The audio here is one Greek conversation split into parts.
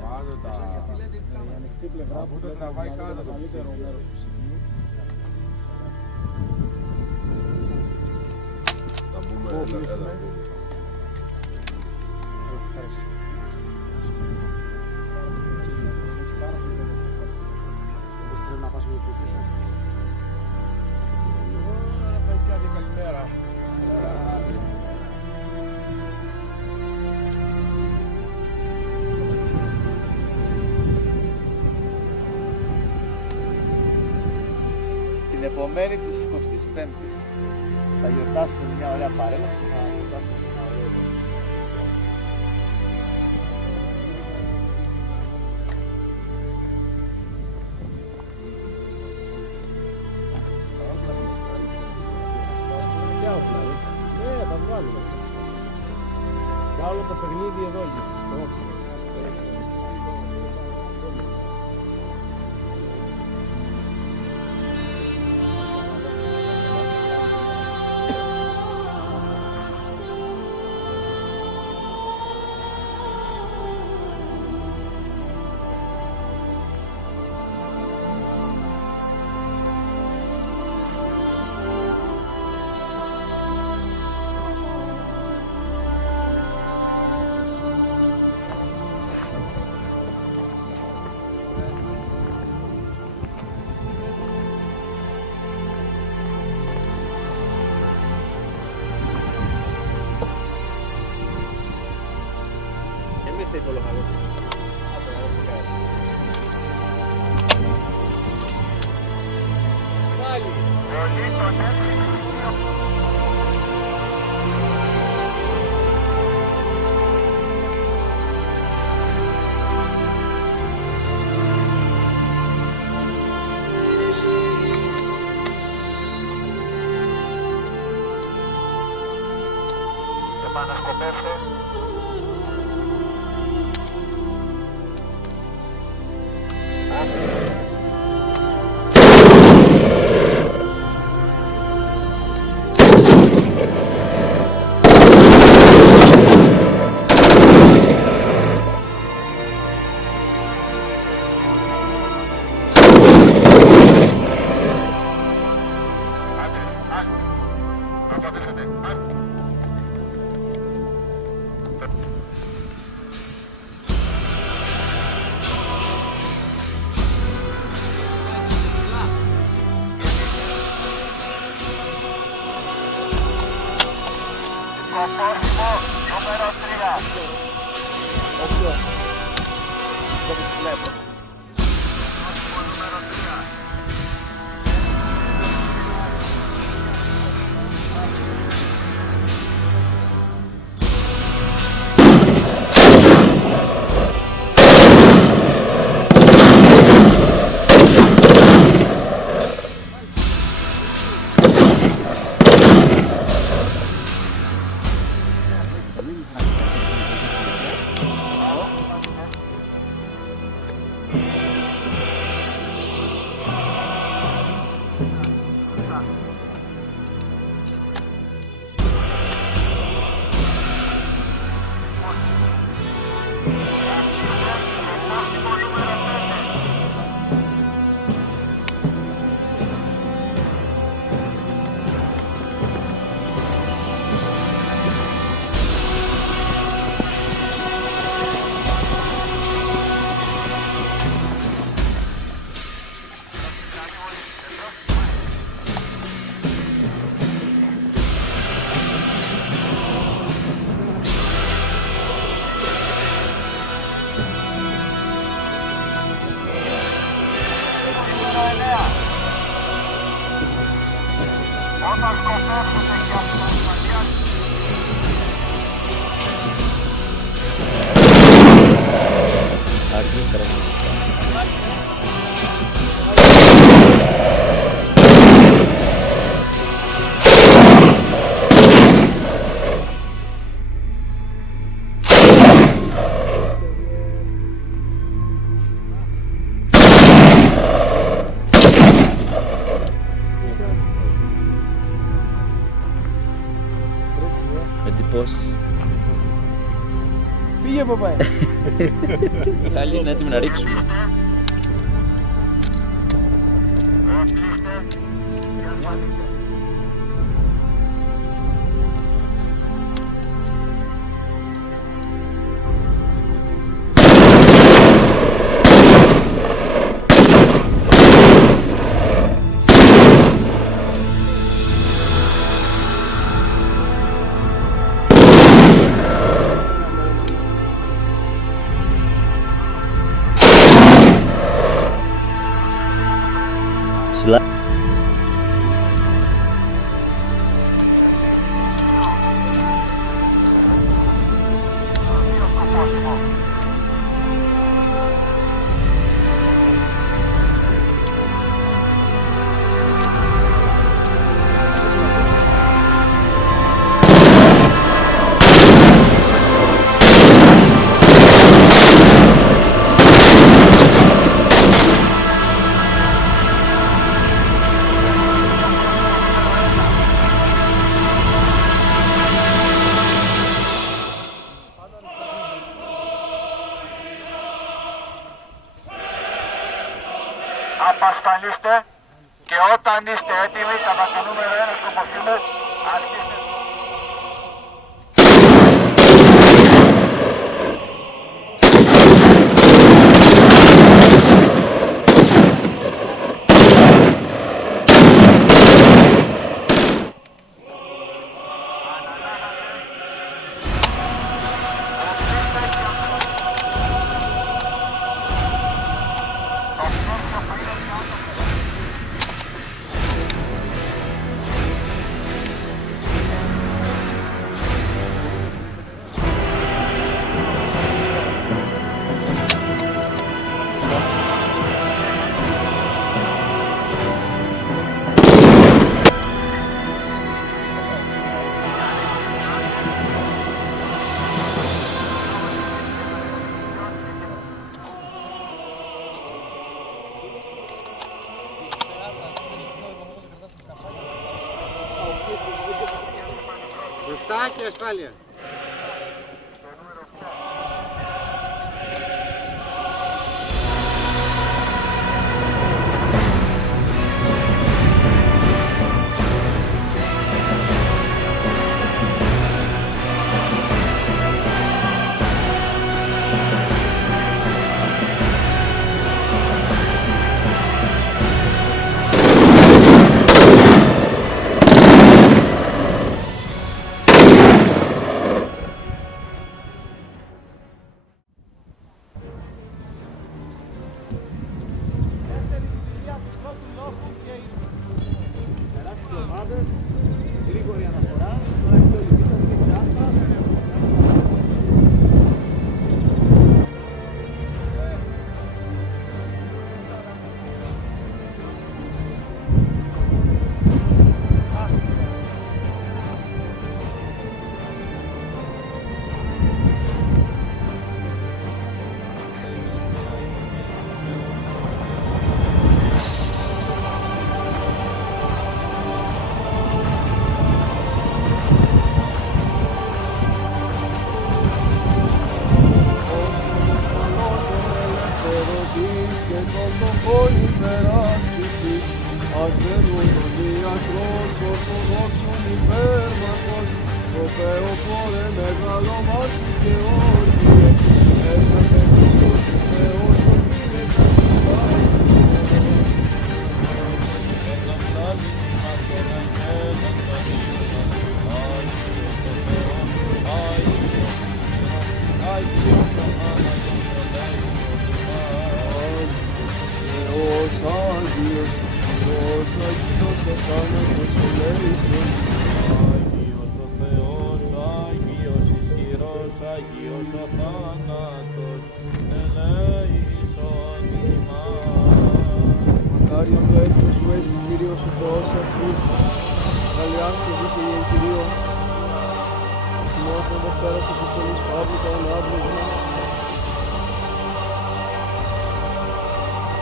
Πάνω τα... Αφού το τραβάει κάτω το μεγαλύτερο μέρος του σημείου. Να μπούμε, έλα. Πώς πρέπει να πας με το πίσω. Καλημέρα. Την επομένη της 25ης θα γιορτάσουμε μια ωραία παρέλα και θα γιορτάσουμε μια ωραία εδώ. Ναι, θα βγάλουμε. Και άλλο το παιχνίδι εδώ γίνεται. Εμείς θα υπολογαγούμε. Πάλι. Επανασκοπεύστε. Κομπόσιμο νούμερο 3. Όποιο. Το βλέπω. σκοτώσονται για την ασφαλεία. Αρχίζει καραμέλα. Εντυπώσεις. Φύγε από πάει. Οι άλλοι είναι έτοιμοι να ρίξουν. Ψηλά. Απασχαλίστε και όταν είστε έτοιμοι κατά το νούμερο 1 σκοποσύμου αρχίστε. Μπροστά και ασφάλεια. Γρήγορη αναφορά, τώρα έχει το λυπήτα και τσάπα. Dios, Dios, Dios, Dios, Dios, Dios, Dios, Dios, Dios, Dios, Άσου, δίκαιη εν Κυρίω. Θυμόταν Δευτέρας Αποστολής Παύλου, τον Άβλογο.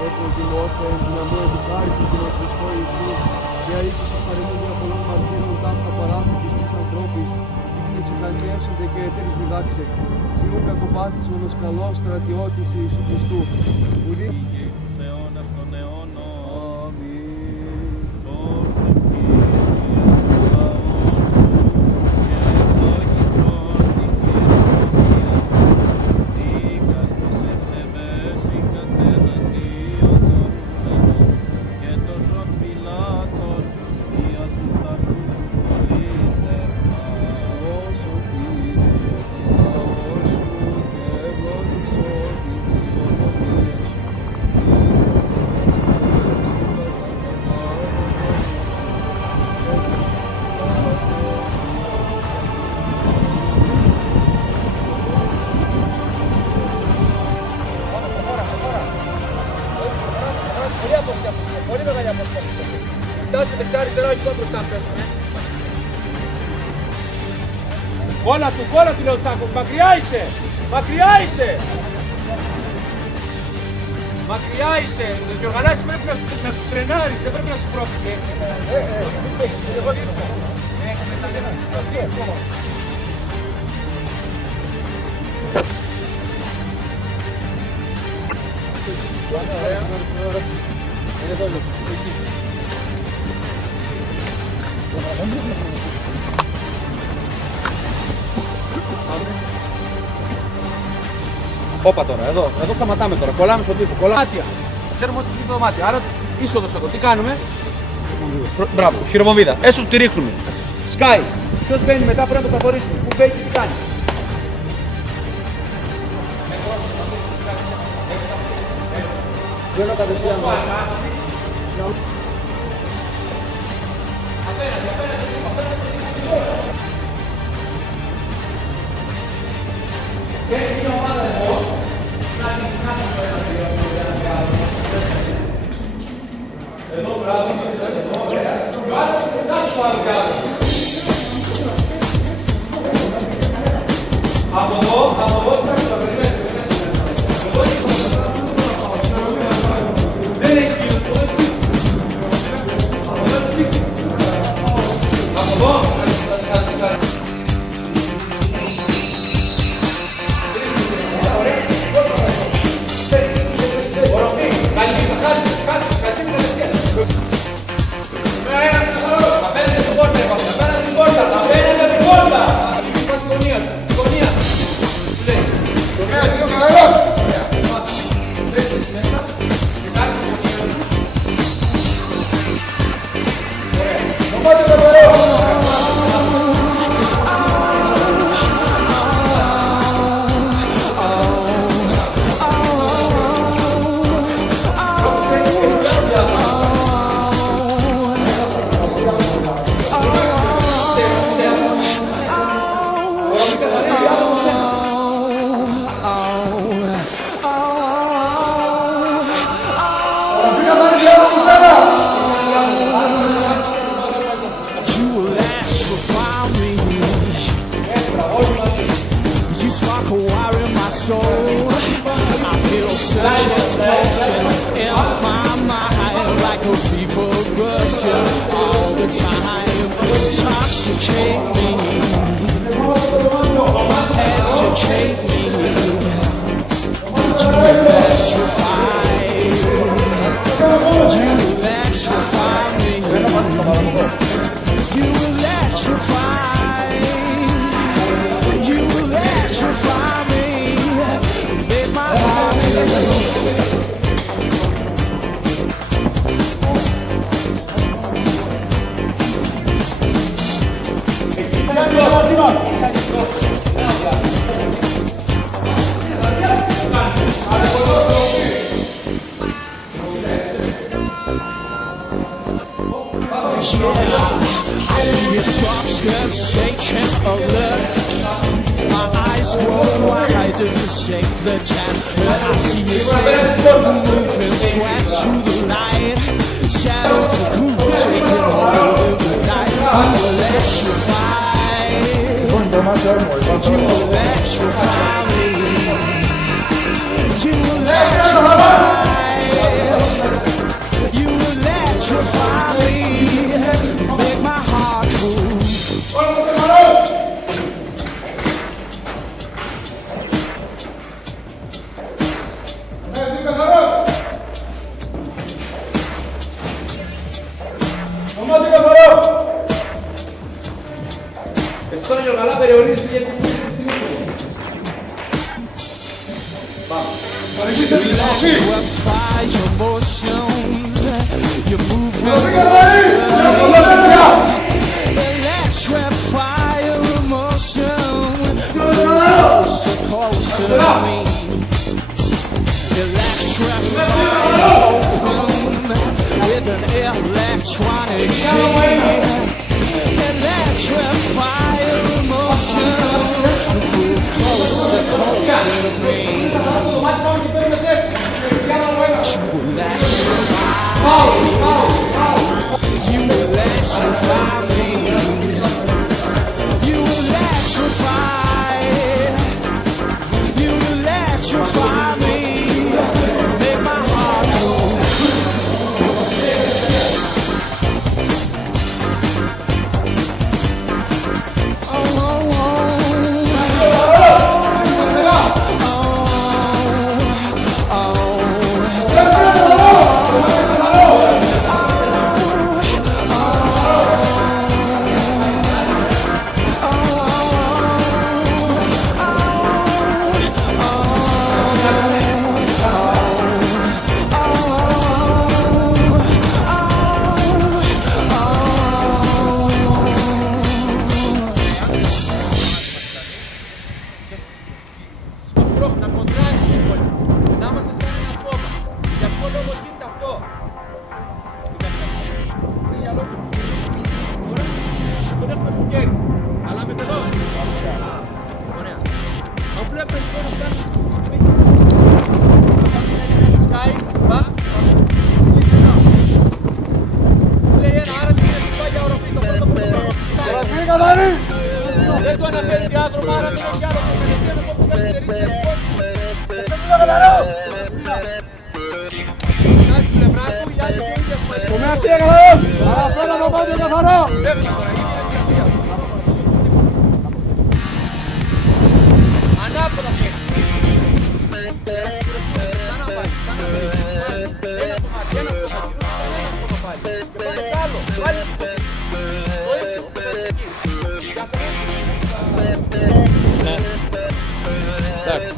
Έπρεπε Τιμόθε, εν δυναμό εν του χάρη του την Χριστό Ιησού, και αίκουσα παρεμονία πολλών μαρτύρων ταύτα παράθηκης της ανθρώπης, και συγκαλιέσονται και ετέρης διδάξε. Σιούν κακοπάθης όλος καλός στρατιώτης Ιησού Χριστού. Ουδή Και στους αιώνας των αιώνων. Αμήν. Σώσε Κύριε τους λαός σου και ευλόγησον την Χριστοδία σου. Δίκαστος ευσεβές κατεναντίον των ουρανούς και τόσων πιλάτων δια τους ταπούς σου πολίτευμα. Όσο Κύριε τον λαό σου και ευλόγησον την Χριστοδία σου. Πολύ μεγάλη αποστολή. Κοιτάξτε δεξιά αριστερά, όχι μπροστά να πέσουμε. Κόλλα του λέω Τσάκο, μακριά είσαι! Μακριά είσαι! Μακριά είσαι! Οι οργανώσεις πρέπει να τους τρενάρεις, δεν πρέπει να σου πρόκειται. Όπα τώρα, εδώ σταματάμε τώρα, κολλάμε στον τύπο, κολλάμε. Μάτια, ξέρουμε ότι είναι το δωμάτιο, άρα είσοδος εδώ, τι κάνουμε? Μπράβο, χειροβομβίδα, έστω τη ρίχνουμε. Σκάει, ποιος μπαίνει μετά πρέπει να το προχωρήσουμε, πού μπαίνει και τι κάνει. Βγαίνω κατευθείαν μέσα. Εσύ τώρα Γιωργαλά περιορίζεις γιατί είσαι στην ίσο. Πάμε. Παραγγείλεις την επαφή. Δεν του αναφέρει διάδρομο, άρα δεν έχει άλλο κατευθείαν από τον καθυστερήσει. Κοιτάζει την πλευρά του, οι άλλοι και ίδια σημαντικά. Κομμένα αυτή καθαρό! Αναφέρα το πάτιο καθαρό! Ανάποδα φύγει. Ένα το μάτι, ένα σώμα πάλι. Και πάνε κι άλλο, πάλι το ίδιο, για σας. Εντάξει.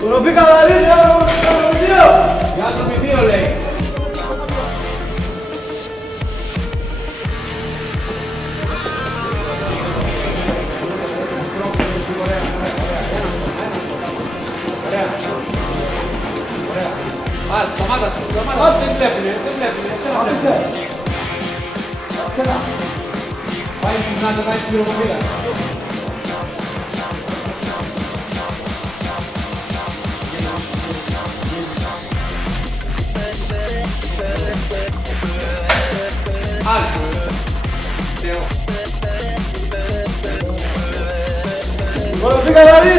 Τροφή καθαρή, Διάδρομοι 2 λέει. Άρα, σταμάτα του, δεν βλέπουνε, Αφήστε. Πάει να πάει στην πυροβολία. Άρα. Θεό. Τροφή καθαρή,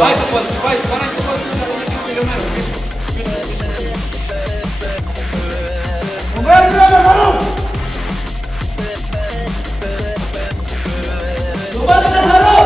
Πάει το πόδι σου, πάει το πόδι σου, δηλαδή είναι τελειωμένο. Πίσω, πίσω, πίσω. Το πάτε καθαρό!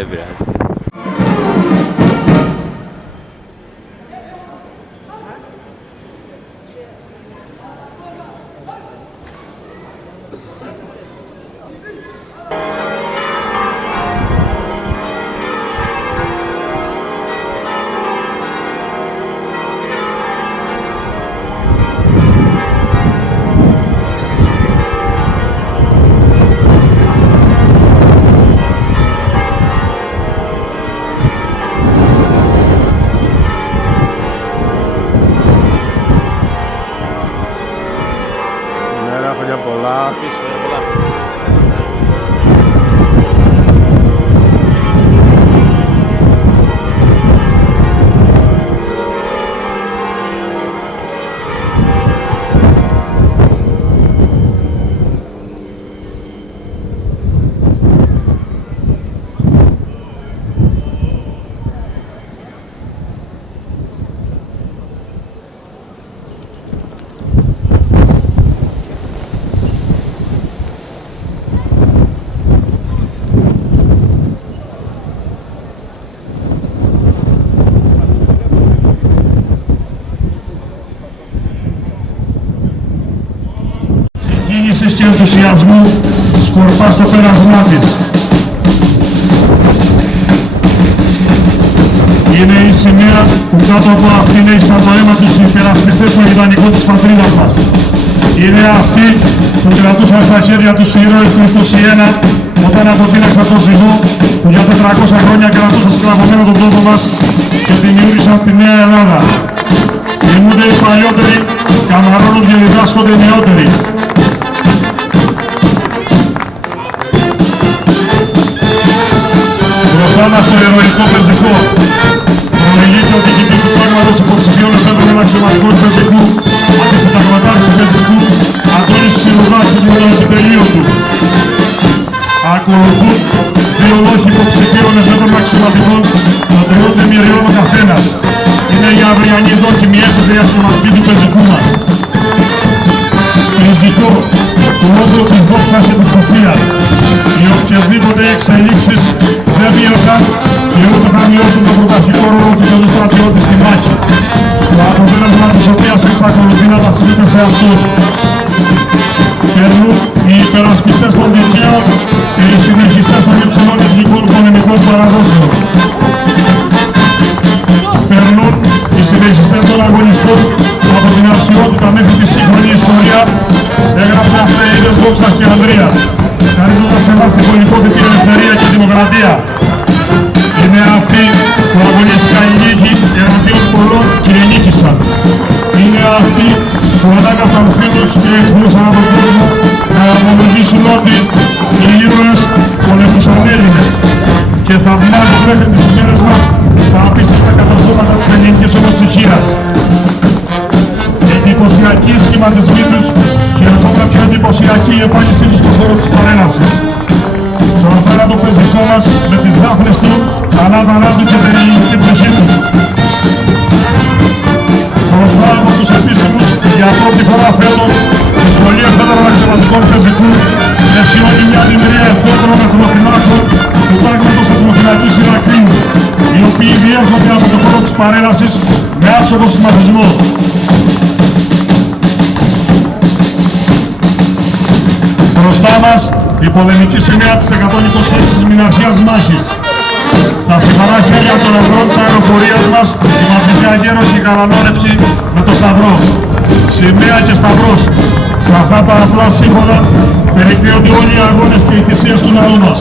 Επηρεάζει. Χρόνια πολλά. Πίσω, πολλά. Και ενθουσιασμού σκορπά στο πέρασμά της. Είναι η σημαία που κάτω από αυτήν έχει σαν το αίμα τους υπερασπιστές των γειτονικών της πατρίδας μας. Είναι αυτοί που κρατούσαν στα χέρια τους οι ήρωες του 21 όταν αποτείναξαν τον ζυγό που για 400 χρόνια κρατούσαν σκλαβωμένο τον τόπο μας και δημιούργησαν τη Νέα Ελλάδα. Θυμούνται οι παλιότεροι, καμαρώνουν και διδάσκονται οι νεότεροι. Μπροστά μας το ηρωικό πεζικό προλογείται ότι η του πράγματος υποψηφίων επέτρεπε ένα αξιωματικό του πεζικού αντισυνταγματάρχης του πεζικού Αντώνης Ξηρουδάκης με το επιτελείο του. Ακολουθούν δύο λόγοι υποψηφίων επέτρεπε αξιωματικών των 3 δημιουργιών ο καθένας. Είναι η αυριανή δόκιμη έκδοση αξιωματική του πεζικού μας. Πεζικό του όπλου της δόξας και της θυσίας. Οι οποιασδήποτε εξελίξεις δεν μείωσαν και ούτε θα μειώσουν τον πρωταρχικό ρόλο του πεζού στρατιώτη στη μάχη. Το αποτέλεσμα της οποίας εξακολουθεί να τα συλλήφθει σε αυτούς. Περνούν οι υπερασπιστές των δικαίων και οι συνεχιστές των υψηλών εθνικών πολεμικών παραδόσεων. Περνούν οι συνεχιστές των αγωνιστών από την αρχαιότητα μέχρι τη σύγχρονη ιστορία έγραψαν σε είδες Δόξας και Ανδρείας, χαρίζοντας σε εμάς την πολυπόθητη ελευθερία και δημοκρατία. Είναι αυτοί που αγωνίστηκαν νίκη εναντίον πολλών και ενίκησαν. Είναι αυτοί που ανάγκασαν φίλους και εχθρούς ανά τον κόσμο να ομολογήσουν ότι οι ήρωες πολεμούσαν Έλληνες και θαυμάζουν μέχρι τις ημέρες μας τα απίστευτα κατορθώματα της ελληνικής ομοψυχίας. Εντυπωσιακοί σχηματισμοί τους και ακόμα πιο εντυπωσιακή η εμφάνισή τους στον χώρο της παρέλασης. Στον αθάνατο πεζικό μας με τις δάφνες του, ανάβανά του και την ελληνική ψυχή του. Μπροστά από τους επίσημους για πρώτη φορά φέτος η Σχολή Εφέδρων Αξιωματικών Πεζικού πλαισιώνει μια δημιουργία εφέδρων εθνοκρινάκων του τάγματος εθνοκρινακής Ηρακλείου, οι οποίοι διέρχονται από το χώρο της παρέλασης με άψογο σχηματισμό. Μπροστά μας η πολεμική σημαία της 126ης Μηναρχίας Μάχης. Στα στιβαρά χέρια των ευρών της αεροπορίας μας η μαθητιά γέρος και καλανόρευκη με το σταυρό. Σημαία και σταυρός. Σε αυτά τα απλά σύμφωνα περικρίνονται όλοι οι αγώνες και οι θυσίες του λαού μας.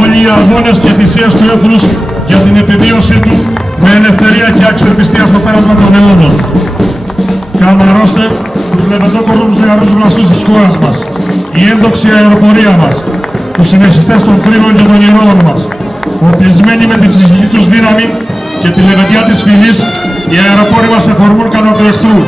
Όλοι οι αγώνες και οι θυσίες του έθνους για την επιβίωσή του με ελευθερία και αξιοπιστία στο πέρασμα των αιώνων. Καμαρώστε τους λεβεντόκορους νεαρούς βλαστούς της χώρας μας. Η έντοξη αεροπορία μας, τους συνεχιστές των θρήνων και των ηρώων μας, οπλισμένοι με την ψυχική τους δύναμη και τη λεβεντιά της φυλής, οι αεροπόροι μας εφορμούν κατά του εχθρού.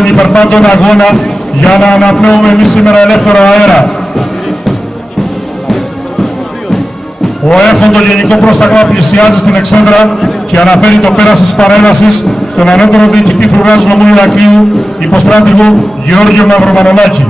Τον υπερπάντων αγώνα για να αναπνέουμε εμείς σήμερα ελεύθερο αέρα. Ο έχοντο γενικό πρόσταγμα πλησιάζει στην εξέδρα και αναφέρει το πέρας της παρέλασης στον ανώτερο διοικητή Φρουράς νομού Ηρακλείου, υποστράτηγο Γεώργιο Μαυρομανολάκη.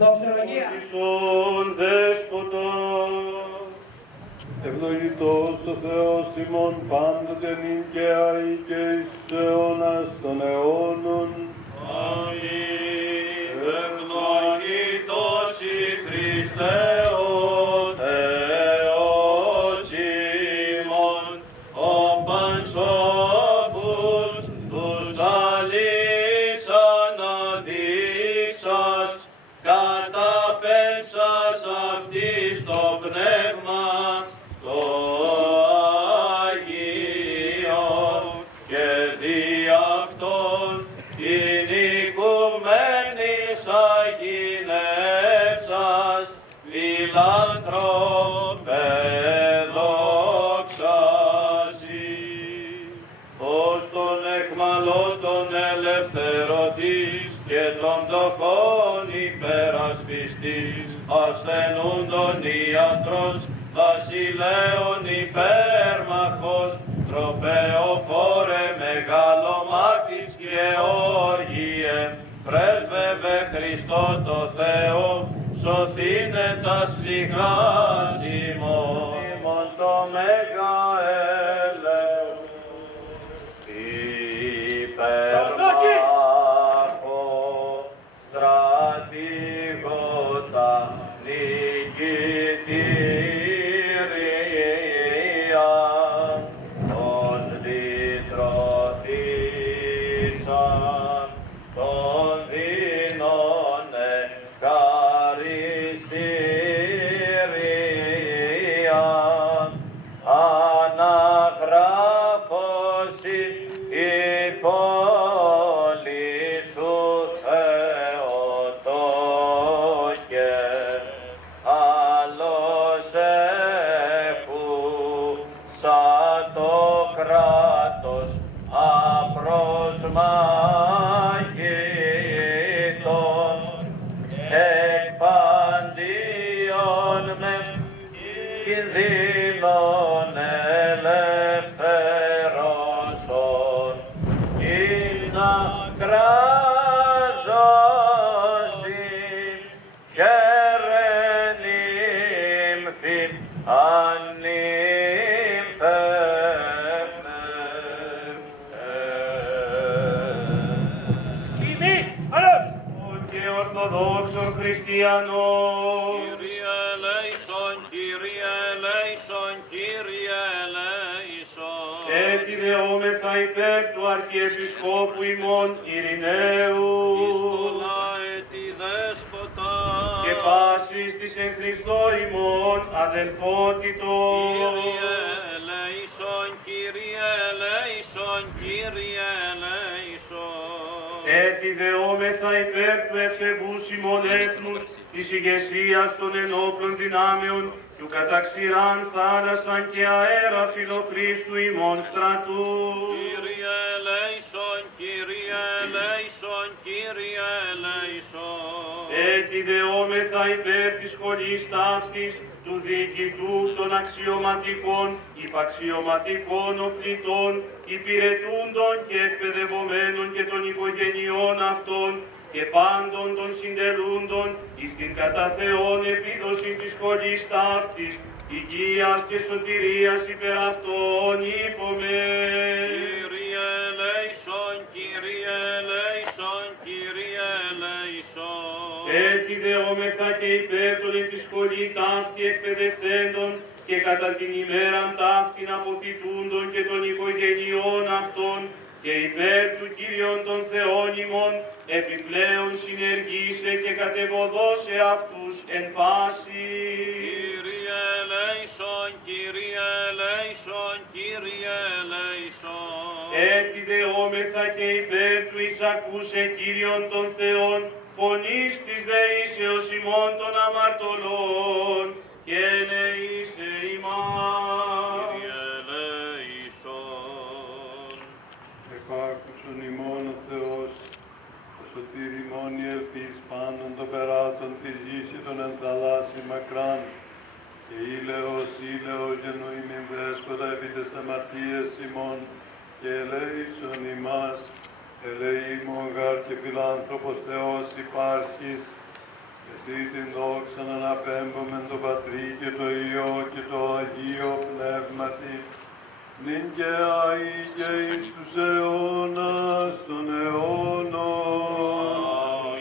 Δοξολογία. Δέσποτα. Ευλογητός ο Θεός ημών πάντοτε νυν και αεί και εις αιώνας των αιώνων. Αμήν. Ευλογητός η Χριστέ ο Θεός ημών, ο πασόφους τους αλείς αναδείξας, καταπέμψας αυτής το πνεύμα το Αγίο και δι' αυτόν την οικουμένης αγινεύσας φιλάνθρωπε δόξασι, ως τον εχμαλώτων ελευθερωτής και των πτωχών υπερασπιστής, ασθενούντον ιατρός, βασιλέων υπέρμαχος, τροπεοφόρε μεγαλομάτης Γεώργιε, πρέσβευε Χριστό το Θεό, σωθήνε τας ψυχάς ημών. Ημών το Μέγα έλεος, υπερμάχο, στρατηγότα, νικητήρια, ως διτροφήσαν των δεινών ευχαριστήρια, αναγράφωση η πόλη σου Θεοτόκε, άλλος σαν το κράτος απροσμάχητον, εκπαντίον με κινδύνων ελευθερώσον, ή να κράζωση και ρενύμφη και ορθοδόξων χριστιανών. Κύριε ελέησον, Κύριε ελέησον, Κύριε ελέησον. Έτσι δεόμεθα υπέρ του Αρχιεπισκόπου ημών Ειρηναίου Εις πολλά έτη δέσποτα. και πάσης της εν Χριστώ ημών αδελφότητος. Κύριε ελέησον, Κύριε ελέησον, Κύριε ελέησον. Έτσι δεόμεθα υπέρ του ευσεβούς ημών έθνους, της ηγεσίας των ενόπλων δυνάμεων, του καταξηράν θάλασσαν και αέρα φιλοχρίστου ημών στρατού. Κύριε ελέησον, Κύριε ελέησον, Κύριε ελέησον. Έτσι δεόμεθα υπέρ της σχολής ταύτης, του διοικητού των αξιωματικών, υπαξιωματικών οπλιτών, υπηρετούντων και εκπαιδευομένων και των οικογενειών αυτών, και πάντων των συντελούντων εις την κατά Θεόν επίδοση της σχολής ταύτης, υγείας και σωτηρίας υπερ αυτών είπομαι. Κύριε ελέησον, Κύριε ελέησον, Κύριε ελέησον. Έτσι δεόμεθα και υπέρ των εν τη σχολή ταύτη εκπαιδευτέντων και κατά την ημέραν ταύτην αποφυτούντων και των οικογενειών αυτών, και υπέρ του Κύριον των Θεών ημών επιπλέον συνεργήσε και κατεβοδώσε αυτούς εν πάση. Κύριε ελέησον, Κύριε ελέησον, Κύριε ελέησον. Έτσι δεόμεθα και υπέρ του εισακούσε Κύριον των Θεών φωνής της δεήσεως ημών των αμαρτωλών και ελεήσε ημάς. Κύριε ελέησον. Επάκουσον ημών ο Θεός, ο σωτήρ ημών η ελπίς πάντων των περάτων της γης και των εν θαλάσσι μακράν, και ήλαιος γεννοήμην δέσποτα επί τες αμαρτίες ημών, και ελέησον ημάς, ελεήμων γάρ και φιλάνθρωπος Θεός υπάρχεις, εσύ την δόξαν αναπέμπομεν το Πατρί και το Υιό και το Αγίο Πνεύματι, νυν και αεί και εις τους αιώνας των αιώνων.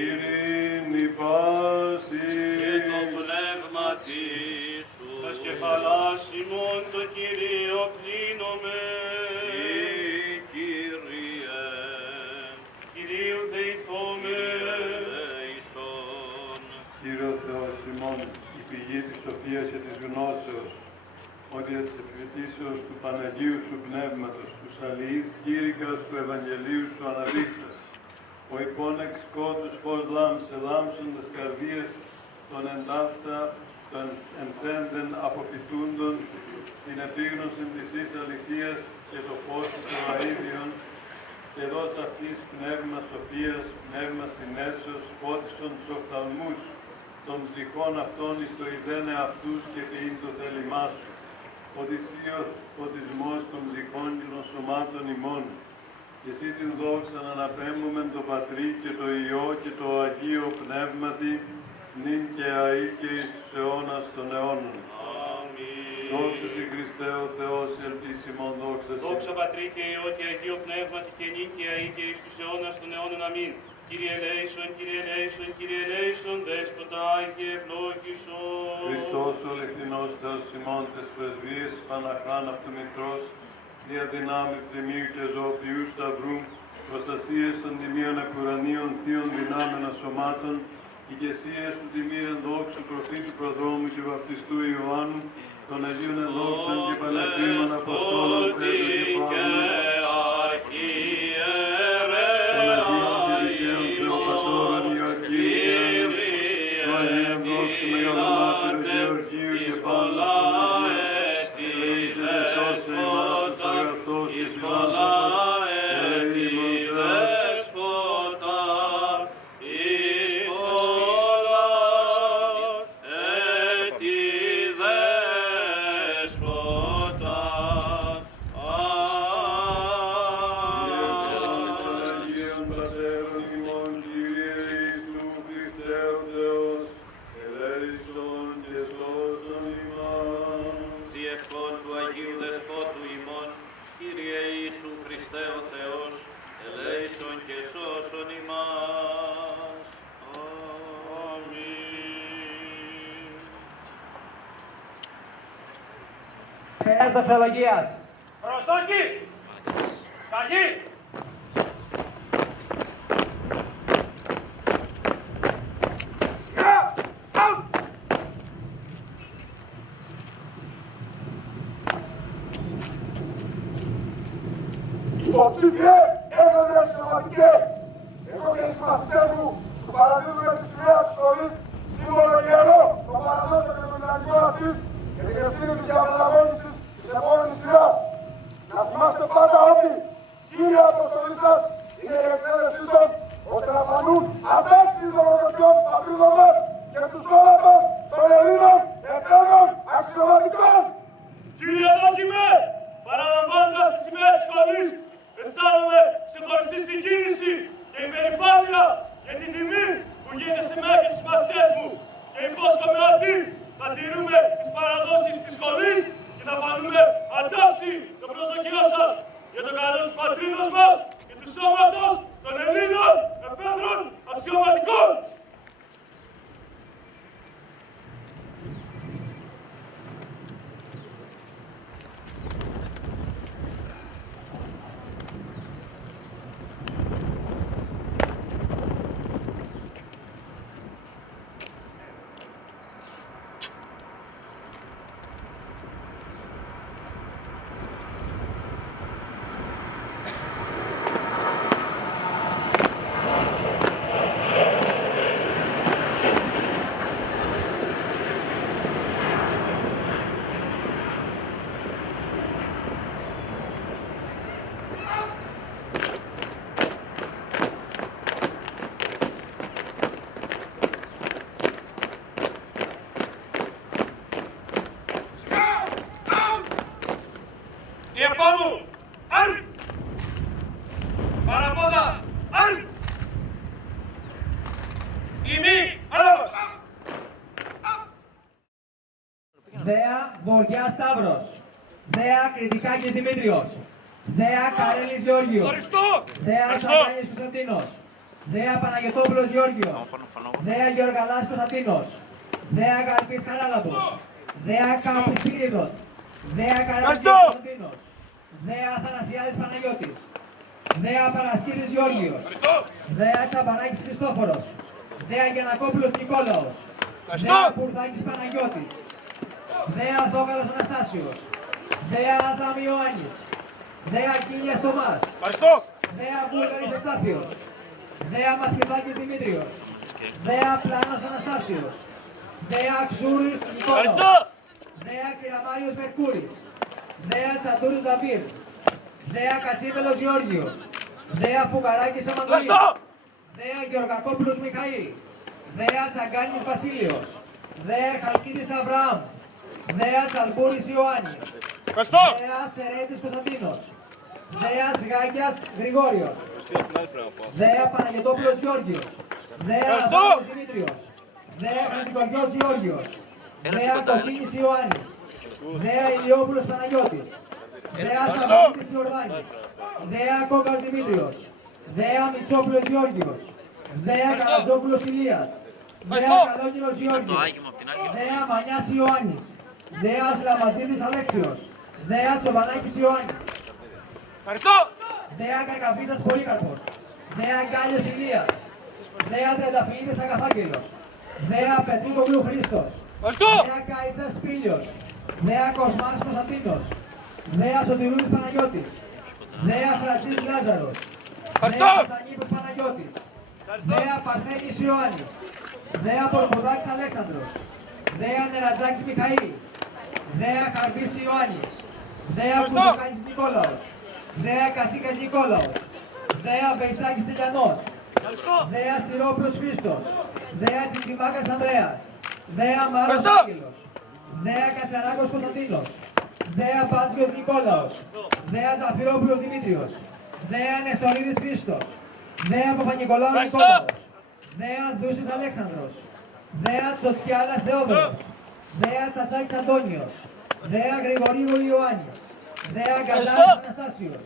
Ειρήνη πάση Και το πνεύμα σου. Τας κεφαλάς ημών το Κυρίο κλείνομαι. Κύριε, Κυρίου δεηθώμε. ελέησον. Κύριε Θεός ημών, η πηγή της σοφίας και της γνώσεως, ότι της επιφυτήσεως του Παναγίου Σου Πνεύματος, τους αλληλείς κήρυκας του Ευαγγελίου Σου αναδείχτας, ο υπόν εξ σκότους φως λάμψε, λάμψοντας καρδίες των εντάφτα, των ενθέντεν αποφυτούντων, στην επίγνωση της εις αληθείας και το φως του αΐδιον, και δώσ' αυτής πνεύμα σοφίας, πνεύμα συνέσεως, φώτισον τους οφθαλμούς, των ψυχών αυτών εις το ειδένε αυτούς και ποιήν το θέλημά σου. Οδυσσίος φωτισμός των ψυχών και των σωμάτων ημών. Και εσύ την δόξα να αναπέμπομεν το Πατρί και το Υιό και το Αγίο Πνεύματι, νυν και αεί και εις τους αιώνας των αιώνων. Δόξα Συ Χριστέ ο Θεός, ελπίσιμον δόξα Συ. Δόξα Πατρί και Υιό και Αγίο Πνεύματι και νυν και αεί και εις τους αιώνας των αιώνων. Αμήν. Κύριε ελέησον, Κύριε ελέησον, Κύριε ελέησον, Δέσποτα και ευλόγησον. Χριστός ο λεχνινός Θεός ημών τες πρεσβείες, Παναχράν αυτού Μητρός, δια δυνάμει τιμίου και ζωοποιού σταυρού, προστασίες των τιμίων εκουρανίων θείων δυνάμεων σωμάτων, ηγεσίες του τιμίων δόξου προφήτου προδρόμου και βαπτιστού Ιωάννου, των Αγίων ενδόξων και πανεκρίμων Αποστόλων Πέτρου και Παύλου, των Αγίων και Δικαίων Θεοπατώρων Ιωακήμ, των Αγίων δόξου Μεγαλομάρτυρου Γεωργίου και Παύλου, ελέησον σώσε ημάς τους αγαθός και φιλάνθρωπος, Περάς δοξολογίας. Προσόκι! Καγί! Υποψήφιε, έγραφε συλλογματικέ. Εγώ και οι συμμαθητές μου σου παραδίδουμε τη σημαία της σχολής σύμβολο ιερό των παραδόσεων και των ιδανικών αυτής και την ευθύνη της διαπαιδαγώγησης της επόμενης σειράς. Να θυμάστε πάντα ότι κύρια αποστολή σας είναι η εκπαίδευσή των ώστε να φανούν απέξυπνοι δωροδοτιών του πατρίδων μας και του σώματος των Ελλήνων επέργων αξιωματικών. Κύριε Δόκιμε, παραλαμβάνοντας τη σημαία της σχολής, αισθάνομαι ξεχωριστή συγκίνηση και υπερηφάνεια για την τιμή που γίνεται σε μένα και τους μαθητές μου και υπόσχομαι ότι θα τηρούμε τις παραδόσεις της σχολής και θα φανούμε αντάψη των προσδοκιών σας για το καλό της πατρίδος μας και του σώματος των Ελλήνων εφέδρων αξιωματικών. Δέα Βοριά Σταύρος. Δέα Κρητικάκης Δημήτριος. Δέα Καρέλης Γεώργιος. Δέα Σαντάνης Κωνσταντίνος. Δέα Παναγιωτόπουλος Γεώργιος. Δέα Γεωργαλάς Κωνσταντίνος. Δέα Γαλπής Χαράλαμπος. Δέα Κάπης Πυρίδος. Δέα Καρέλης Κωνσταντίνος. Δέα Αθανασιάδης Παναγιώτης. Δέα Παρασκίδης Γεώργιος. Δέα Τσαμπανάκης Χριστόφορος. Δέα Γιαννακόπουλος Νικόλαος. Δέα Μπουρδάκης Παναγιώτης. Δέα Δόκαλος Αναστάσιος. Δέα Αδάμ Ιωάννης. Δέα Κίνιας Τομάς. Δέα Βούλγαρης Ευστάθιος. Δέα Μαθηδάκης Δημήτριος. Δέα Πλάνος Αναστάσιος. Δέα Ξούρης Νικόλαος. Δέα Κυραμάριος Μερκούρης. Δέα Τσαντούρης Δαβίρ. Δέα Κατσίβελος Γεώργιος. Δέα Φουγαράκης Εμμανουήλ. Δέα Γεωργακόπουλος Μιχαήλ. Δέα Τσαγκάνης Βασίλειος, Δέα Χαλκίδης Αβραάμ, Δέα Τσαλκούρης Ιωάννης, Δέα Σερέτης Κωνσταντίνος, Δέα Γάγιας Γρηγόριος, Δέα Παναγιωτόπουλος Γιώργιος, Δέα Αβραάμος Δημήτριος, Δέα Χρυστικογιός Γιώργιος, Δέα Κοκκίνης Ιωάννης, Δέα Ηλιόπουλος Παναγιώτης, Δέα Σταυρίδης Ιορδάνης, Δέα Κόκκας Δημήτριος, Δέα Μητσόπουλος Γιώργιος, Δέα Καλατζόπουλος Ηλίας, Δέα Καλόγερος Γιώργιος, Δέα Μανιάς Ιωάννης, Δέα Σλαματίδης Αλέξιος, Δέα Τσοβανάκης Ιωάννης, Δέα Καρκαβίδας Πολύκαρπος, Δέα Γκάλιος Ηλίας, Δέα Τρενταφυλλίδης Αγαθάγγελος, Δέα Πετρίκοβλου Χρήστος, Δέα Καϊτάς Πήλιος, Δέα Κοσμάς Κωνσταντίνος, Δέα Σωτηρούδης Παναγιώτης, Δέα Φραντής Λάζαρος, Δέα Στανίπος Παναγιώτης, Δέα Παρθένης Ιωάννης, Δέα Πορποδάκης Αλέξανδρος, Δέα Νερατζάκης Μιχαήλ, Δέα Χαρμπής Ιωάννης, Δέα Πουρτοκάλης Νικόλαος, Δέα Κατσίκας Νικόλαος, Δέα Βεϊσάκης Τελιανός, Δέα Σιρόπουλος Χρήστος, Δέα Τιντιμάκας Ανδρέας, Δέα Μάρος Άγγελος, Δέα Κατσαράκος Κωνσταντίνος, Δέα Πάτζιος Νικόλαος, Δέα Ζαφυρόπουλος Δημήτριος, Δέα Νεστορίδης Χρήστος, Δέα Παπα-Νικολάου Νικόλαος, Δέα Δούσης Αλέξανδρος, Δέα Τσοτσιάλας Θεόδωρος, Δέα Τσατσάκης Αντώνιος, Δέα Γρηγορίου Ιωάννης, Δέα Γκαζάρης Αναστάσιος,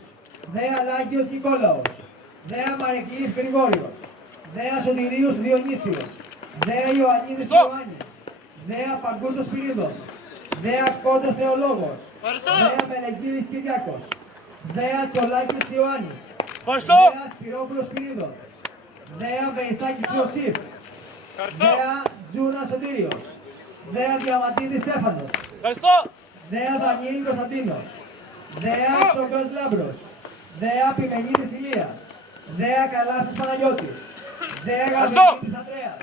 Δέα Λάγιος Νικόλαος, Δέα Μαρικιής Γρηγόριος, Δέα Σωτηρίους Διονύσιος, Δέα Ιωαννίδης Ιωάννης, Δέα Παγκούστος Πυρίδος, Δέα Κόντος Θεολόγος, Δέα Μελεγγύης Κυριάκος, Δέα Τσολάκης Ιωάννης, Δέα Σπυρόπουλος Πυρίδος, Δέα Βεϊσάκης Ιωσήφ, Δέα Τζούνα Σωτήριος, Δέα Διαμαντίδης Στέφανος, Δέα Δανιήλ Κωνσταντίνος, Δέα Στογκός Λάμπρος, Δέα Πιμενίδης Ηλίας, Δέα Καλάσης Παναγιώτης, Δέα Γαβριλίδης Ανδρέας,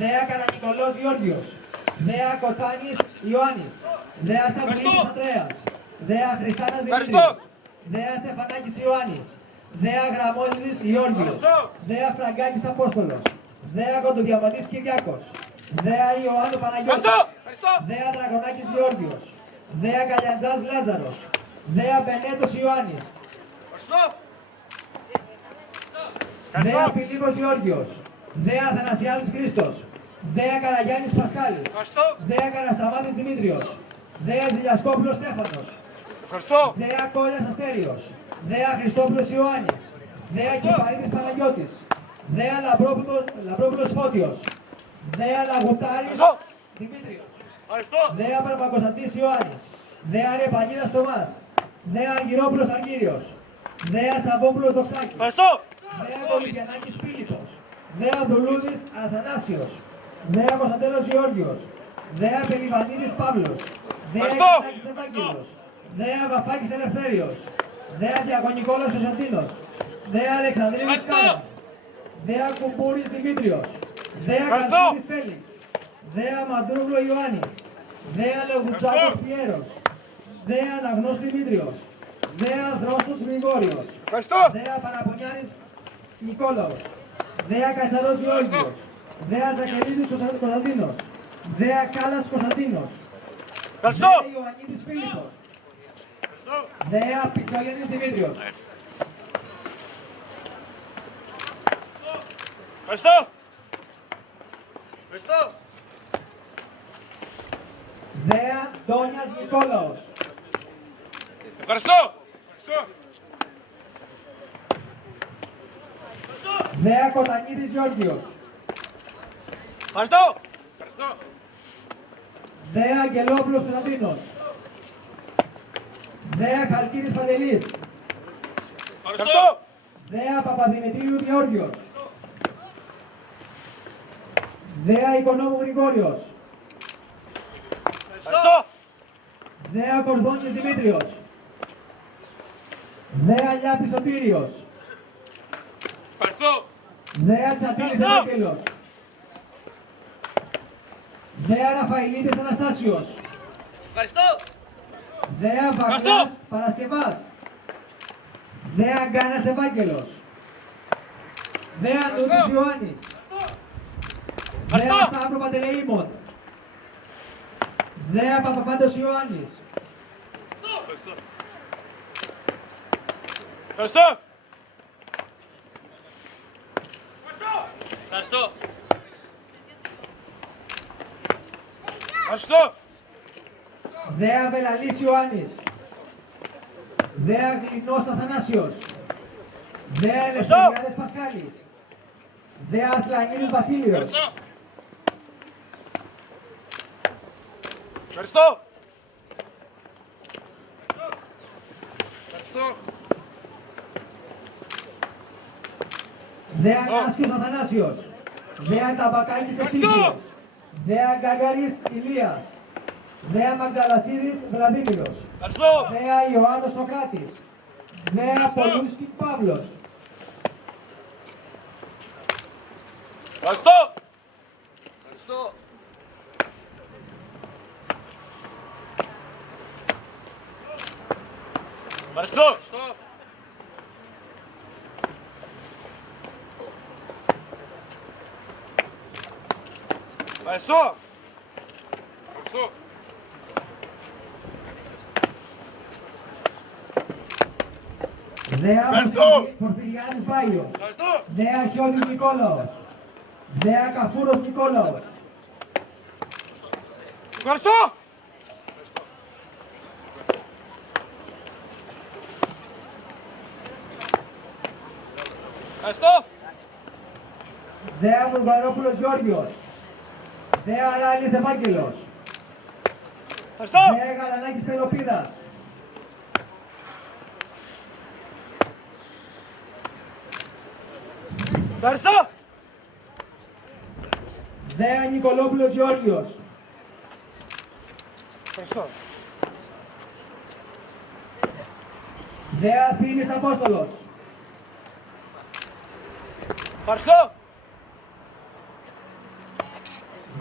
Δέα Καρανικολός Γεώργιος, Δέα Κοτσάνης Ιωάννης, Δέα Σταυρίδης Ανδρέας, Δέα Χριστάνας Δημήτρης, Δέα Στεφανάκης Ιωάννης, Δέα Γραμμόνιδης Γεώργιος, Δέα Φραγκάκης Απόστολος, Δέα Κοντοδιαμαντής Κυριάκος, Δέα Ιωάννου Παναγιώτης, Δέα Δραγωνάκης Γεώργιος, Δέα Καλιαντζάς Λάζαρος, Δέα Μπενέτος Ιωάννης, Δέα Φιλίππος Γεώργιος, Δέα Αθανασιάδης Χρήστος, Δέα Καραγιάννης Πασχάλης, Δέα Καρασταμάτης Δημήτριος, Δέα Ζηλιασκόπουλος Στέφανος, Δέα Κόλλιας Αστέριος, Δέα Χριστόπουλος Ιωάννης, Δέα Κεφαρίδης Παναγιώτης, Δέα Λαμπρόπουλος Φώτιος, Δέα Λαγουτάρης Δημήτριος, Δέα Παρπακοσταντής Ιωάννης, Δέα Ρεπανίδας Τομάς, Δέα Αργυρόπουλος Αργύριος, Δέα Σαββόπουλος Δοξάκης, Δέα Κολυμπιανάκης Φίλιππος, Δέα Δουλούδης Αθανάσιος, Δέα Κωνσταντέλος Γεώργιος, Δέα Πελιβανίδης Παύλος, Δέα Κωνστάκης Ευάγγελος, Δέα Βαφάκης Ελευθέριος, Δέα Διακονικόλος Κωνσταντίνος, Δέα Αλεξανδρίδης Κάρας, Δέα Κουμπούρης Δημήτριος, Δέα Καστίδης Φέλix, Δέα Μαντρούβλο Ιωάννης, Δέα Λεγουτσάκος Πιέρος, Δέα Αναγνός Δημήτριος, Δέα Δρόσος Γρηγόριος, Δέα Παραπονιάνης Νικόλαος, Δέα Κατσαρός Γεώργιος, Δέα Ζακελίδης Κωνσταντίνος, Δέα Κάλλας Κωνσταντίνος, Δέα Ιωαννίδης Φίλιππος, Δέα Πιτσογέννης Δημήτριος. Δέα Ντόνιας Νικόλαος. Δέα Κοτανίδης Γεώργιος. Δέα Αγγελόπουλος Κωνσταντίνος. Δέα Χαλκίδης Παντελής. Δέα Παπαδημητρίου Γεώργιος. Δέα Οικονόμου Γρηγόριος. Δέα Κορδόνης Δημήτριος. Δέα Λιάπης Σωτήριος. Δέα Τσατήλης Ευάγγελος. Δέα Ραφαηλίδης Αναστάσιος. Δέα Βαγγάς Παρασκευάς. Δέα Γκάνας Ευάγγελος. Δέα Νούτης Ιωάννης. Δέα Σταύρο Παντελεήμων. Δέα Παπαπάντος Ιωάννης. Ευχαριστώ. Ευχαριστώ. Ευχαριστώ. Δέα Βελαλής Ιωάννης. Δέα Γλινός Αθανάσιος. Δέα Ελευθεριάδης Πασχάλης. Δέα Ασλανίδης Βασίλειος. Ευχαριστώ. Ευχαριστώ. Δέα Νάσκιος Αθανάσιος. Δέα Ταμπακάκης Ευθύμιος. Δέα Γκαγκαρής Ηλίας. Δέα Μαγδαλασίδης Βλαδίμηρος. Ευχαριστώ. Δέα Ιωάννος Σοκράτης. Δέα Πολούσκη Παύλος. Ευχαριστώ. Ευχαριστώ. Ευχαριστώ. Ευχαριστώ. Ευχαριστώ. Δέα Πορφυριάδης Πάιος. Δέα Χιώτης Νικόλαος. Δέα Καφούρος Νικόλαος. Ευχαριστώ. Ευχαριστώ. Δέα Βουλγαρόπουλος Γιώργιος. Δέα Ράλης Ευάγγελος. Ευχαριστώ. Δέα Γαλανάκης Πελοπίδας. Ευχαριστώ. Δέα Νικολόπουλος Γιώργιος. Ευχαριστώ. Δέα Θήμης Απόστολος. Ευχαριστώ.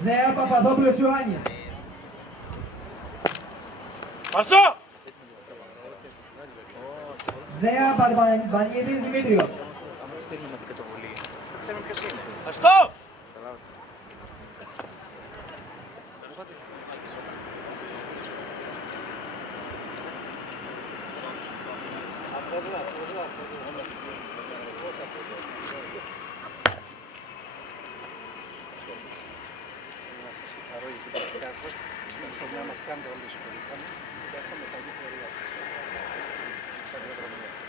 Δέα Παπαδόπουλος Ιωάννης. Ευχαριστώ. Δέα Μπαρμπανίδης Δημήτριος. Ευχαριστώ.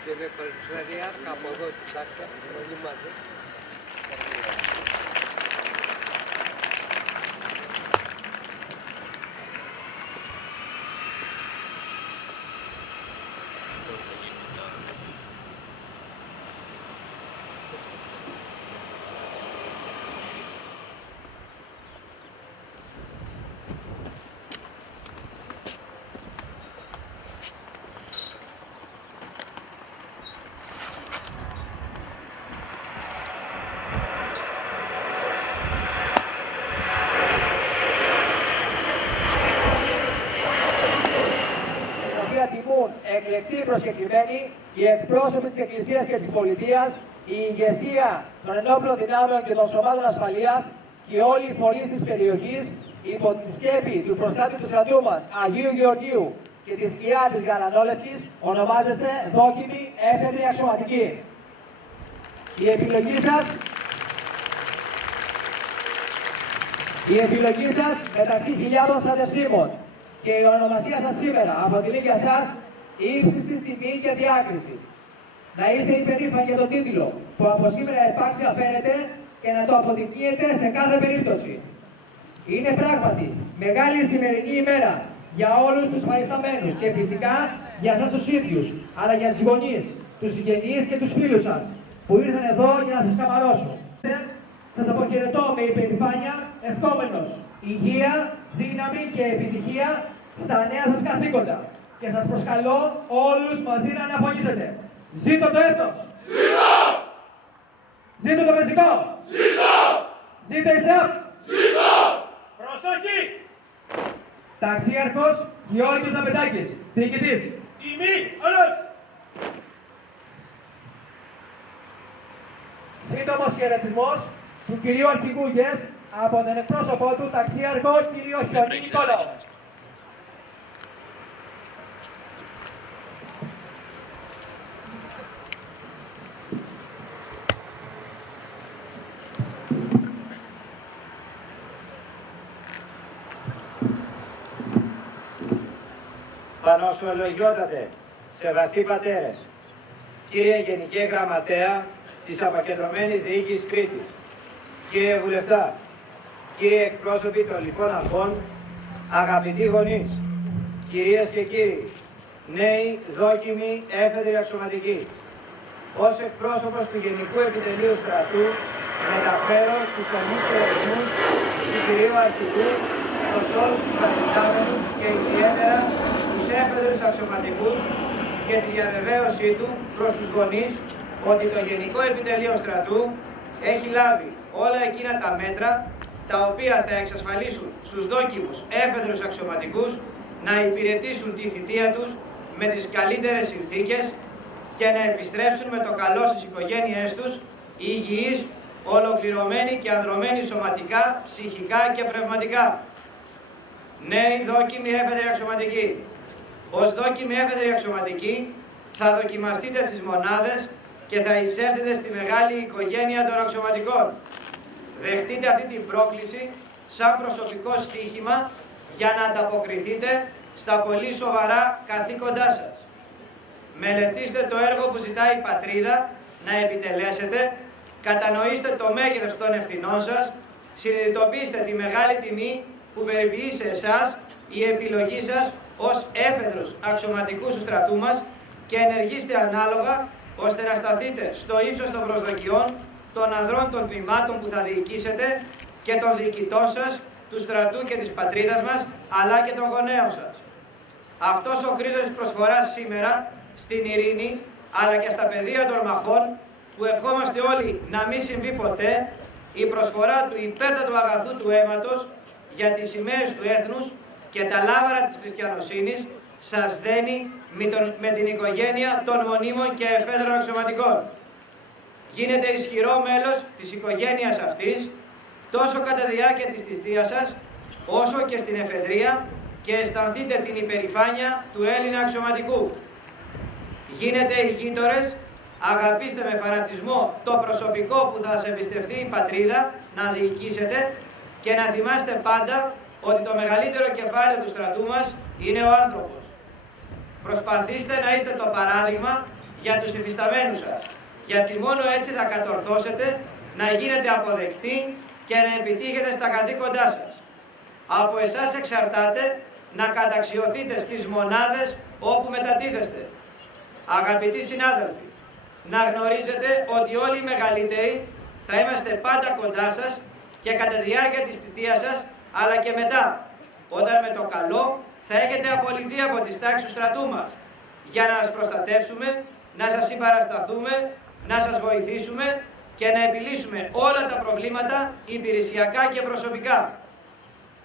Κύριε Περιφερειάρχα, από εδώ κοιτάξτε, προβλημάται. Τιμούν εκλεκτοί προσκεκλημένοι, οι εκπρόσωποι της Εκκλησίας και της Πολιτείας, η ηγεσία των ενόπλων δυνάμεων και των σωμάτων ασφαλείας και όλοι οι φορείς της περιοχής υπό τη σκέπη του προστάτη του στρατού μας Αγίου Γεωργίου και τη σκιά της Γαλανόλευκης ονομάζεται δόκιμη έφεδρη αξιωματική. Η επιλογή σας μεταξύ χιλιάδων στρατευσίμων και η ονομασία σας σήμερα αποτελεί για σας ύψιστη τιμή και διάκριση. Να είστε υπερήφανοι για τον τίτλο που από σήμερα επάξια φέρετε και να το αποδεικνύετε σε κάθε περίπτωση. Είναι πράγματι μεγάλη η σημερινή ημέρα για όλους τους παρισταμένους και φυσικά για εσάς τους ίδιους, αλλά για τους γονείς, τους συγγενείς και τους φίλους σας που ήρθαν εδώ για να σας καμαρώσουν. Σας αποχαιρετώ με υπερηφάνεια, ευχόμενος υγεία, δύναμη και επιτυχία στα νέα σας καθήκοντα. Και σας προσκαλώ όλους μαζί να αναφωνήσετε. Ζήτω το έθνος! Ζήτω! Ζήτω το πεζικό! Ζήτω! Ζήτω η ΣΕΑΠ! Ζήτω! Προσοχή! Ταξίαρχος Γεώργιος Ναπετάκης, διοικητής. Τιμή, όλος! σύντομος χαιρετισμός του κυρίου Αρχηγού ΓΕΣ από τον εκπρόσωπό του ταξίαρχο κύριο Χιονί Νικόλαο. Πανοσχολογιότατε, σεβαστοί πατέρες, κύριε Γενική Γραμματέα της Αποκεντρωμένης Διοίκησης Κρήτης, κύριε Βουλευτά, κύριοι εκπρόσωποι των λοιπών αρχών, αγαπητοί γονείς, κυρίες και κύριοι, νέοι, δόκιμοι, έφεδροι αξιωματικοί, ως εκπρόσωπος του Γενικού Επιτελείου Στρατού, μεταφέρω τους θερμούς χαιρετισμούς του κυρίου Αρχηγού προς όλους τους παριστάμενους και ιδιαίτερα τους έφεδρους αξιωματικούς και τη διαβεβαίωσή του προς τους γονείς ότι το Γενικό Επιτελείο Στρατού έχει λάβει όλα εκείνα τα μέτρα τα οποία θα εξασφαλίσουν στους δόκιμους έφεδρους αξιωματικούς να υπηρετήσουν τη θητεία τους με τις καλύτερες συνθήκες και να επιστρέψουν με το καλό στις οικογένειές τους υγιείς, ολοκληρωμένοι και ανδρωμένοι σωματικά, ψυχικά και πνευματικά. Νέοι δόκιμοι έφεδροι αξιωματικοί. Ως δόκιμοι έφεδροι αξιωματικοί θα δοκιμαστείτε στις μονάδες και θα εισέλθετε στη μεγάλη οικογένεια των αξιωματικών. Δεχτείτε αυτή την πρόκληση σαν προσωπικό στοίχημα για να ανταποκριθείτε στα πολύ σοβαρά καθήκοντά σας. Μελετήστε το έργο που ζητάει η πατρίδα να επιτελέσετε, κατανοήστε το μέγεθος των ευθυνών σας, συνειδητοποιήστε τη μεγάλη τιμή που περιποιεί σε εσάς η επιλογή σας ως έφεδρους αξιωματικούς του στρατού μας και ενεργήστε ανάλογα ώστε να σταθείτε στο ύψος των προσδοκιών των ανδρών των τμήματων που θα διοικήσετε και των διοικητών σας, του στρατού και της πατρίδας μας, αλλά και των γονέων σας. Αυτός ο κρίζος της προσφοράς σήμερα στην ειρήνη, αλλά και στα πεδία των μαχών, που ευχόμαστε όλοι να μην συμβεί ποτέ, η προσφορά του υπέρτατου αγαθού του αίματος για τις σημαίες του έθνους και τα λάβαρα της χριστιανοσύνης σας δένει με την οικογένεια των μονίμων και εφέδρων αξιωματικών. Γίνετε ισχυρό μέλος της οικογένειας αυτής, τόσο κατά τη διάρκεια της θητείας σας, όσο και στην εφεδρεία και αισθανθείτε την υπερηφάνεια του Έλληνα αξιωματικού. Γίνετε ηγείτορες, αγαπήστε με φανατισμό το προσωπικό που θα σας εμπιστευτεί η πατρίδα να διοικήσετε και να θυμάστε πάντα ότι το μεγαλύτερο κεφάλαιο του στρατού μας είναι ο άνθρωπος. Προσπαθήστε να είστε το παράδειγμα για τους υφισταμένους σας, γιατί μόνο έτσι θα κατορθώσετε να γίνετε αποδεκτοί και να επιτύχετε στα καθήκοντά σας. Από εσάς εξαρτάται να καταξιωθείτε στις μονάδες όπου μετατίθεστε. Αγαπητοί συνάδελφοι, να γνωρίζετε ότι όλοι οι μεγαλύτεροι θα είμαστε πάντα κοντά σας και κατά τη διάρκεια της θητείας σας, αλλά και μετά, όταν με το καλό θα έχετε απολυθεί από τις τάξεις του στρατού μας, για να σας προστατεύσουμε, να σας συμπαρασταθούμε, να σας βοηθήσουμε και να επιλύσουμε όλα τα προβλήματα υπηρεσιακά και προσωπικά.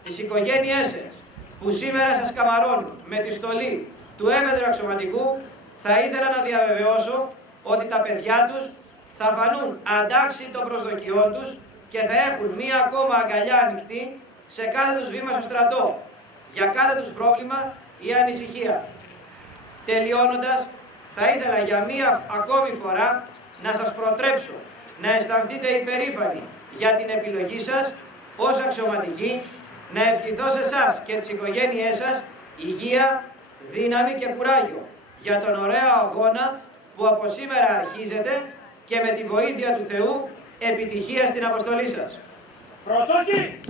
Τις οικογένειές σας που σήμερα σας καμαρώνουν με τη στολή του έφεδρου αξιωματικού, θα ήθελα να διαβεβαιώσω ότι τα παιδιά τους θα φανούν αντάξιοι των προσδοκιών τους και θα έχουν μία ακόμα αγκαλιά ανοιχτή σε κάθε τους βήμα στο στρατό, για κάθε τους πρόβλημα ή ανησυχία. Τελειώνοντας, θα ήθελα για μία ακόμη φορά να σας προτρέψω να αισθανθείτε υπερήφανοι για την επιλογή σας ως αξιωματικοί, να ευχηθώ σε εσάς και τις οικογένειές σας υγεία, δύναμη και κουράγιο για τον ωραίο αγώνα που από σήμερα αρχίζετε και με τη βοήθεια του Θεού επιτυχία στην αποστολή σας. Προσοχή!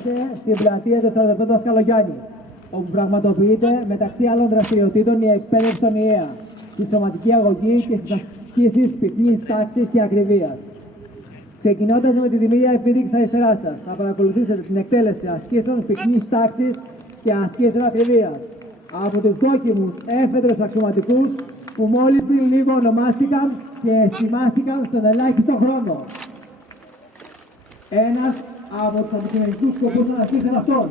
έφτασε στην πλατεία του στρατοπέδου Δασκαλογιάννη, όπου πραγματοποιείται μεταξύ άλλων δραστηριοτήτων η εκπαίδευση των ΙΕΑ, τη σωματική αγωγή και στις ασκήσεις πυκνής τάξης και ακριβίας. Ξεκινώντας με τη δημιουργία επίδειξη στα αριστερά σας, θα παρακολουθήσετε την εκτέλεση ασκήσεων πυκνής τάξης και ασκήσεων ακριβίας από τους δόκιμους έφεδρους αξιωματικούς που μόλις πριν λίγο ονομάστηκαν και ετοιμάστηκαν στον ελάχιστο χρόνο. Ένας από τους αντικειμενικούς σκοπούς των ασκήσεων αυτών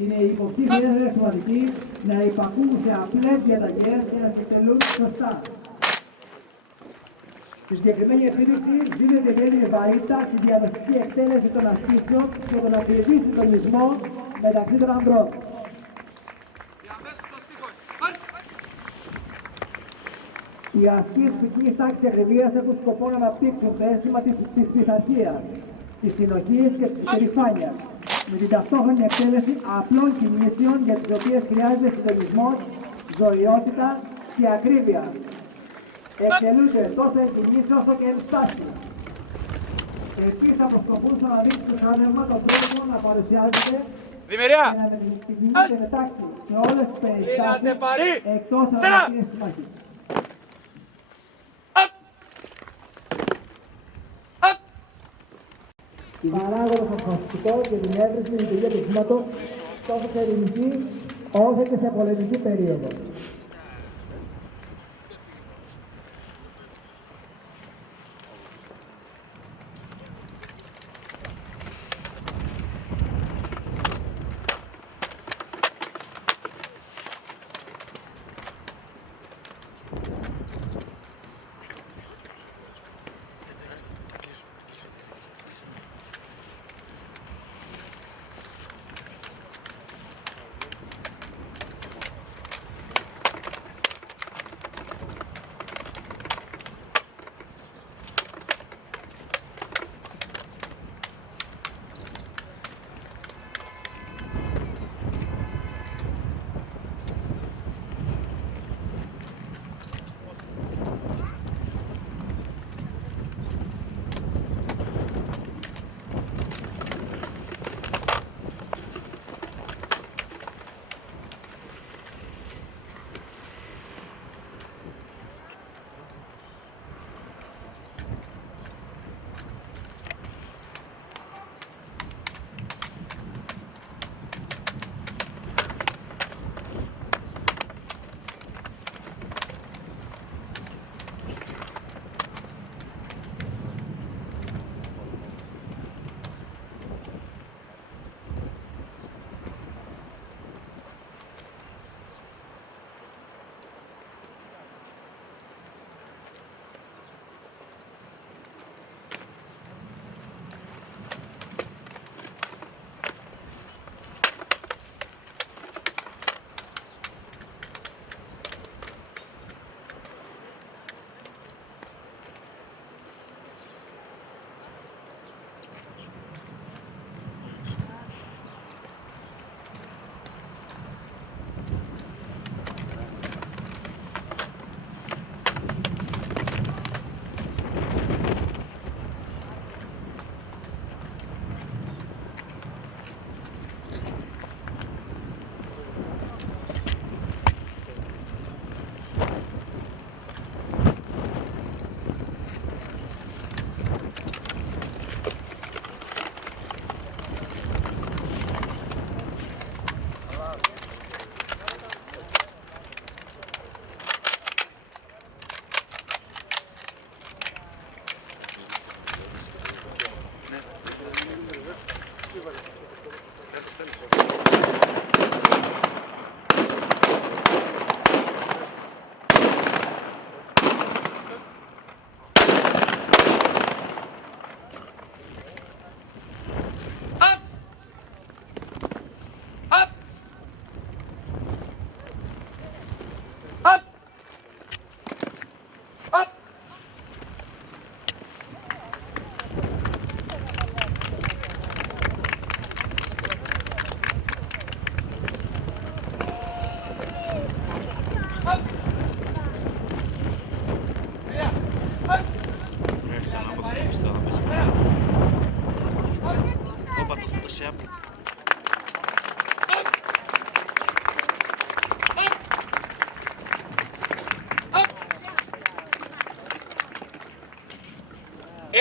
είναι οι υποψήφοι έφεδροι αξιωματικοί να υπακούν σε απλές διαταγές και να εκτελούν σωστά. Στη συγκεκριμένη επίδειξη δίνεται ιδιαίτερη βαρύτητα στη διαδοχική εκτέλεση των ασκήσεων και τον ακριβή συντονισμό μεταξύ των ανδρών. Οι ασκήσεις πυκνής τάξης και ακριβίας έχουν σκοπό να αναπτύξουν το αίσθημα της πειθαρχίας, της συνοχής και της υπερηφάνειας, με την ταυτόχρονη εκτέλεση απλών κινήσεων για τις οποίες χρειάζεται συντονισμός, ζωηρότητα και ακρίβεια. Εκτελούνται τόσο εν κινήσεις όσο και εν στάση. Επίσης αποσκοπούν στο να δείξει το κάνευμα το τρόπο να παρουσιάζεται και να μετακινείται με τάξη σε όλες τις περιστάσεις εκτός από εκείνες της μάχης. Παράγοντας αποφασιστικό για την εύρυθμη λειτουργία του σώματος τόσο σε ειρηνική όσο και σε πολεμική περίοδο.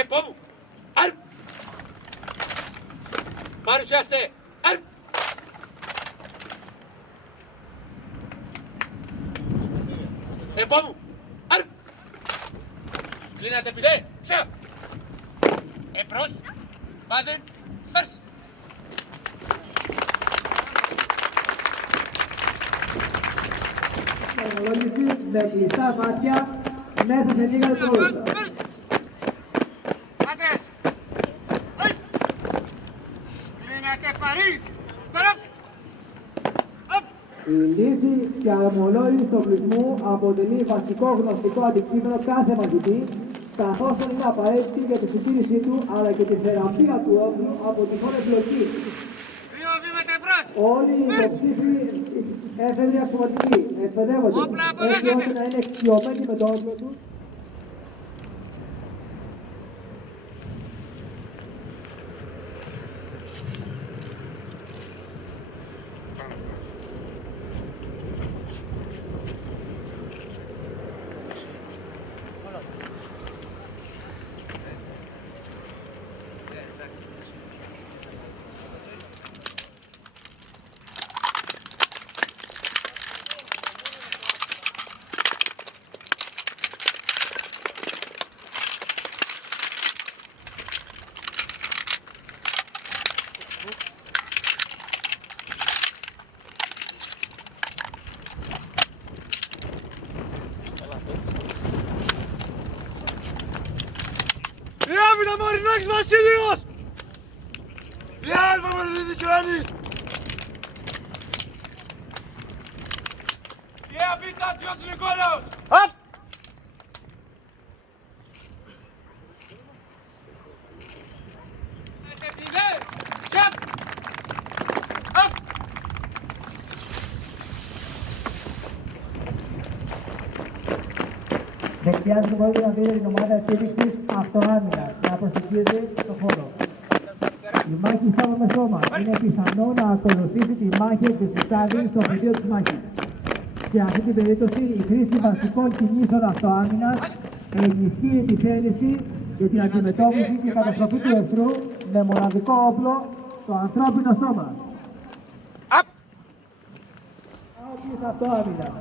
Επόμενο. Αλ. Παρουσιάστε. Αλ. Επόμενο. Αλ. Κλείνατε πηδέ. Ξα. Εμπρός. Πάδεν. Μάρς. Ομολόγηση με κλειστά μάτια μέσα σε λίγα δευτερόλεπτα. Άντρες! Κλείνετε παρή! Σταραπ! Η λύση και αμολόγηση του οπλισμού αποτελεί βασικό γνωστικό αντικείμενο κάθε μαθητή, καθώς είναι απαραίτητη για τη συντήρησή του αλλά και τη θεραπεία του όπλου από τυχόν εμπλοκή. Δύο βήματα εμπρός! Όλοι οι υποψήφοι έφερε αξιωματικοί, εκπαιδεύονται, έτσι ώστε να είναι εξοικειωμένοι με το όπλο τους. Άμυνα Μαρινάκης Βασίλειος! Η Άλφα Μαρινίδης Ιωάννη! Η Αβίτα Τιώτης Νικόλαος! Απ! Δεξιάζουμε όλοι να δείτε την ομάδα στήριξης αυτοάμυνας να προσεγγίζει στο χώρο. Η μάχη σώμα με σώμα είναι πιθανό να ακολουθήσει τη μάχη της συστάδης στο πεδίο της μάχης. Σε αυτή την περίπτωση, η χρήση βασικών κινήσεων αυτοάμυνας ενισχύει τη θέληση για την αντιμετώπιση και καταστροφή του εχθρού με μοναδικό όπλο, το ανθρώπινο σώμα. Άκης αυτοάμυνας.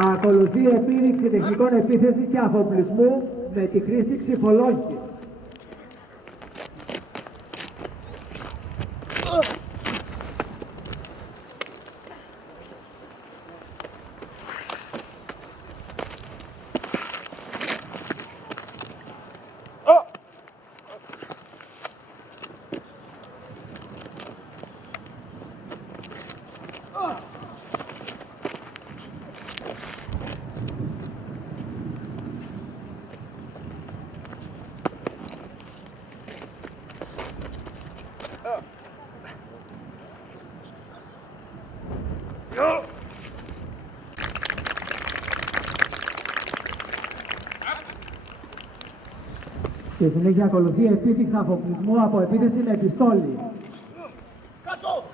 Ακολουθεί επίδειξη τεχνικών επίθεσης και αφοπλισμού με τη χρήση ψηφολόγησης. Στη συνέχεια ακολουθεί επίθεση αφοπλισμού από επίθεση με πιστόλι. Κάτω!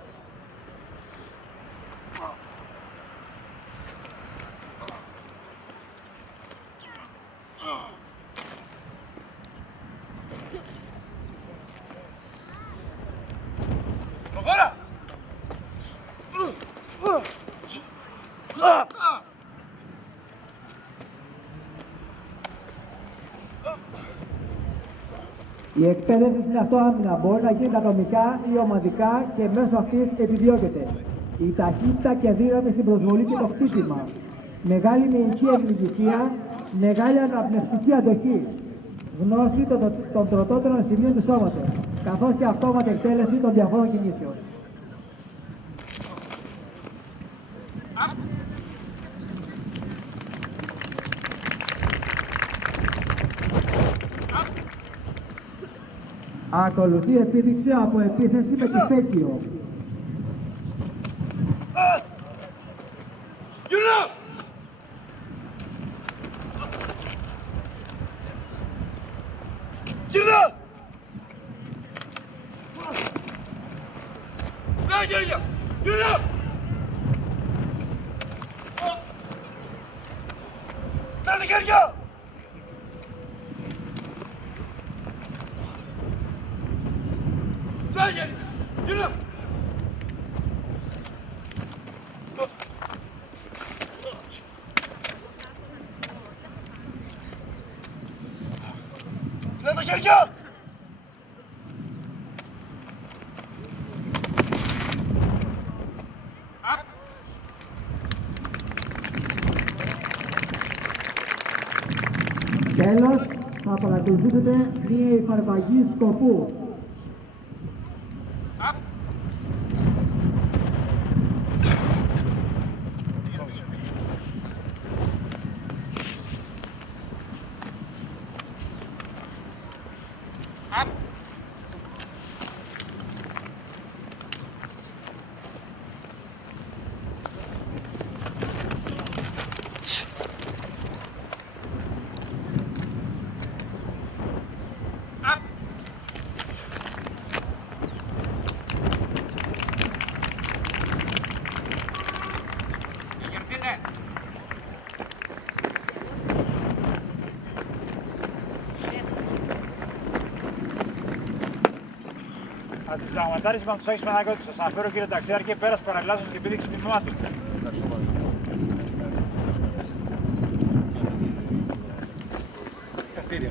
Προχώρα! Η εκπαίδευση στην αυτοάμυνα μπορεί να γίνει ατομικά ή ομαδικά και μέσω αυτής επιδιώκεται η ταχύτητα και δύναμη στην προσβολή και το χτύπημα, μεγάλη μυϊκή ευλογησία, μεγάλη αναπνευστική αντοχή, γνώση των τροτότερων σημείων του σώματος, καθώς και αυτόματη εκτέλεση των διαφόρων κινήσεων. Ακολουθεί επίδειξη από επίθεση με τυφέκιο. Γύρνα! Γύρνα! Να χέρια! Γύρνα! Θέλει χέρια! Θέλει! Γύρνα! Θέλει τα χέρια! Τέλος, θα παρακολουθήσετε μία υφαρπαγή σκοπού. Αντισυνταγματάρης είπαμε τους Άγιους Παναγιώτης. Σας αναφέρω κύριε Ταξιάρχη πέρας παραλλάσσεως και επίδειξη μηνυμάτων. Συγχαρητήρια.